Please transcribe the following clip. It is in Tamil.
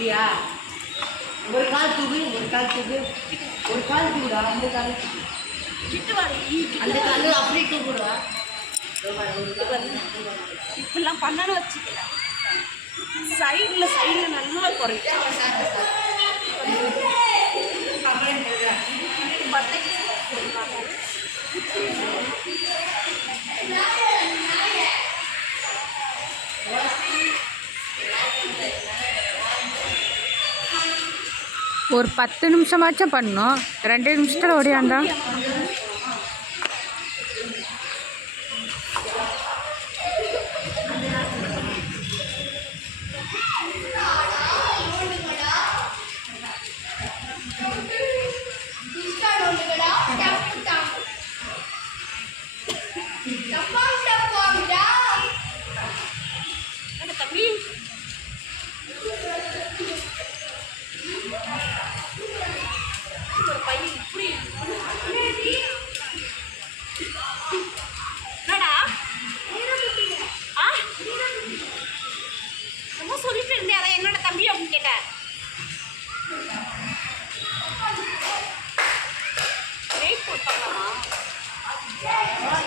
இப்படியா ஒரு கால் தூக்கு ஒரு கால் தூக்கு. ஒரு கால் தூக்குடா அந்த கால். அந்த கால் அப்படியே தூக்குடா. இப்படிலாம் பண்ணணும் வச்சுக்கல. சைடில் சைடில் நல்லா குறைக்கும் ஒரு பத்து நிமிஷமாச்சும் பண்ணோம். ரெண்டு நிமிஷத்தில் ஓடியாந்தான் Yeah.